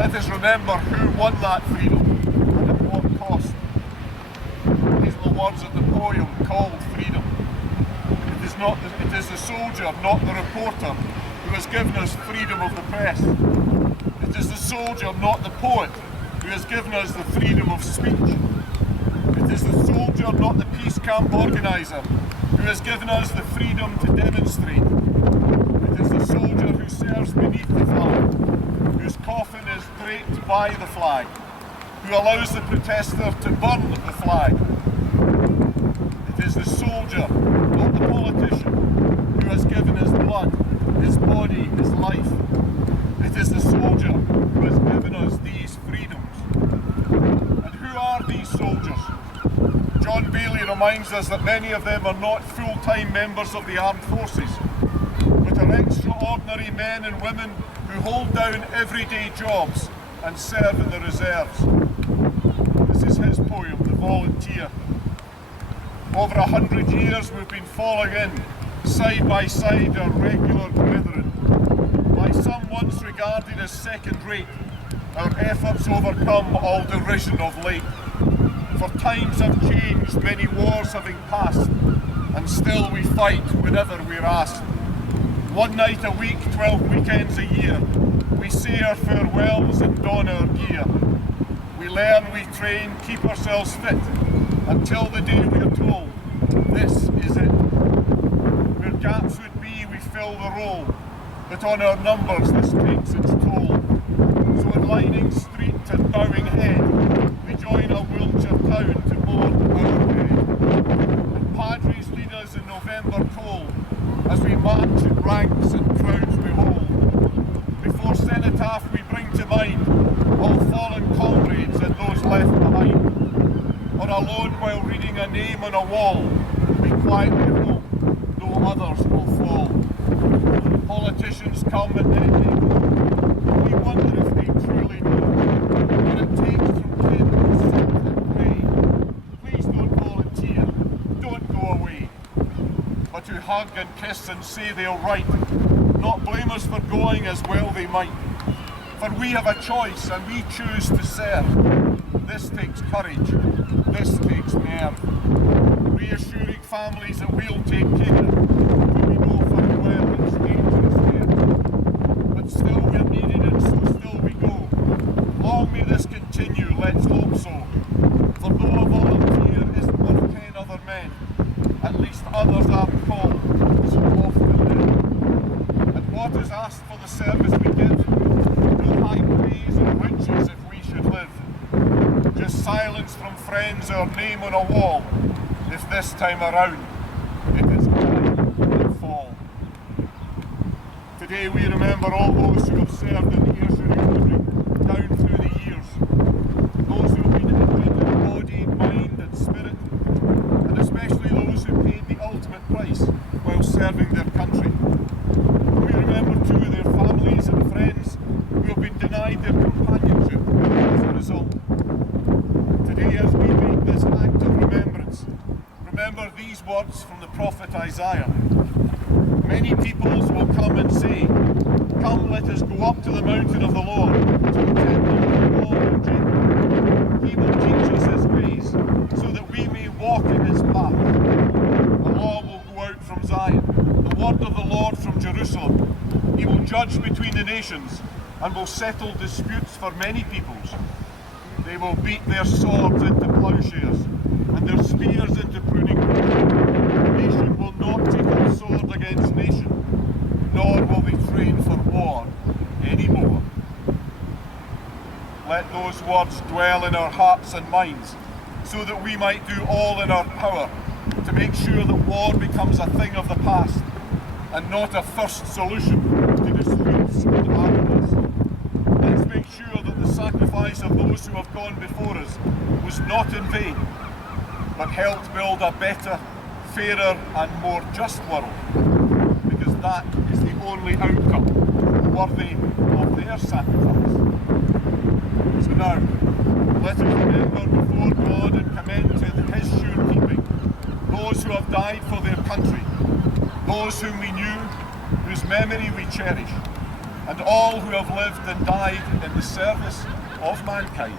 Let us remember who won that freedom and at what cost. These are the words of the poem called Freedom. It is the soldier, not the reporter, who has given us freedom of the press. It is the soldier, not the poet, who has given us the freedom of speech. It is the soldier, not the peace camp organiser, who has given us the freedom to demonstrate. It is the soldier who serves beneath the flag, whose coffin is draped by the flag, who allows the protester to burn the flag. It is the soldier, not the politician, who has given his blood, his body, his life. It is the soldier who has given us these freedoms. And who are these soldiers? John Bailey reminds us that many of them are not full-time members of the armed forces, but are extraordinary men and women who hold down everyday jobs and serve in the reserves. This is his poem, The Volunteer. Over 100 years we've been falling in, side by side, our regular brethren. By some once regarded as second-rate, our efforts overcome all derision of late. For times have changed, many wars having passed, and still we fight whenever we're asked. One night a week, 12 weekends a year, we say our farewells and don our gear. We learn, we train, keep ourselves fit, until the day we're told, this is it. Where gaps would be, we fill the role, but on our numbers this takes its toll. So in lining street and bowing head, we join a Wiltshire town to mourn our dead. And padres lead us in November cold, as we march in ranks and crowds behold. Before cenotaph we bring to mind all fallen comrades and those left behind. Or alone while reading a name on a wall, we quietly hope no others will fall. Politicians come and then they go. We wonder if they truly know what it takes from kin to sit and pray. Please don't volunteer, don't go away. But to hug and kiss and say they'll right, not blame us for going as well they might. For we have a choice and we choose to serve. This takes courage, this takes nerve. Reassuring families that we'll take care, but we know full well it's dangerous there. But still we're needed and so still we go. Long may this continue, let's hope so. For though a volunteer isn't worth 10 other men, at least others are called, so often then. And what is asked for the service we give? No high praise and riches if we should live. Just silence from friends, our name on a wall, if this time around it is climb and fall. Today we remember all those who have served in the Ayrshire Yeomanry down through the years. Those who have been injured in body, mind and spirit, and especially those who paid the ultimate price while serving their country. We remember too their families and friends who have been denied their companionship as a result. Today, as we make this act of remembrance, remember these words from the prophet Isaiah. Many peoples will come and say, come, let us go up to the mountain of the Lord, to the temple of the Lord of Jacob. He will teach us his ways, so that we may walk in his path. The law will go out from Zion, the word of the Lord from Jerusalem. He will judge between the nations, and will settle disputes for many peoples. They will beat their swords into plowshares, and their spears into pruning hooks. Nation will not take up sword against nation, nor will they train for war anymore. Let those words dwell in our hearts and minds, so that we might do all in our power to make sure that war becomes a thing of the past, and not a first solution to disputes and arguments. Let's make sure that the sacrifice of those who have gone before us was not in vain, but helped build a better, fairer and more just world, because that is the only outcome worthy of their sacrifice. So now, let us remember before God and commend to his sure keeping those who have died for their country, those whom we knew, whose memory we cherish, and all who have lived and died in the service of mankind.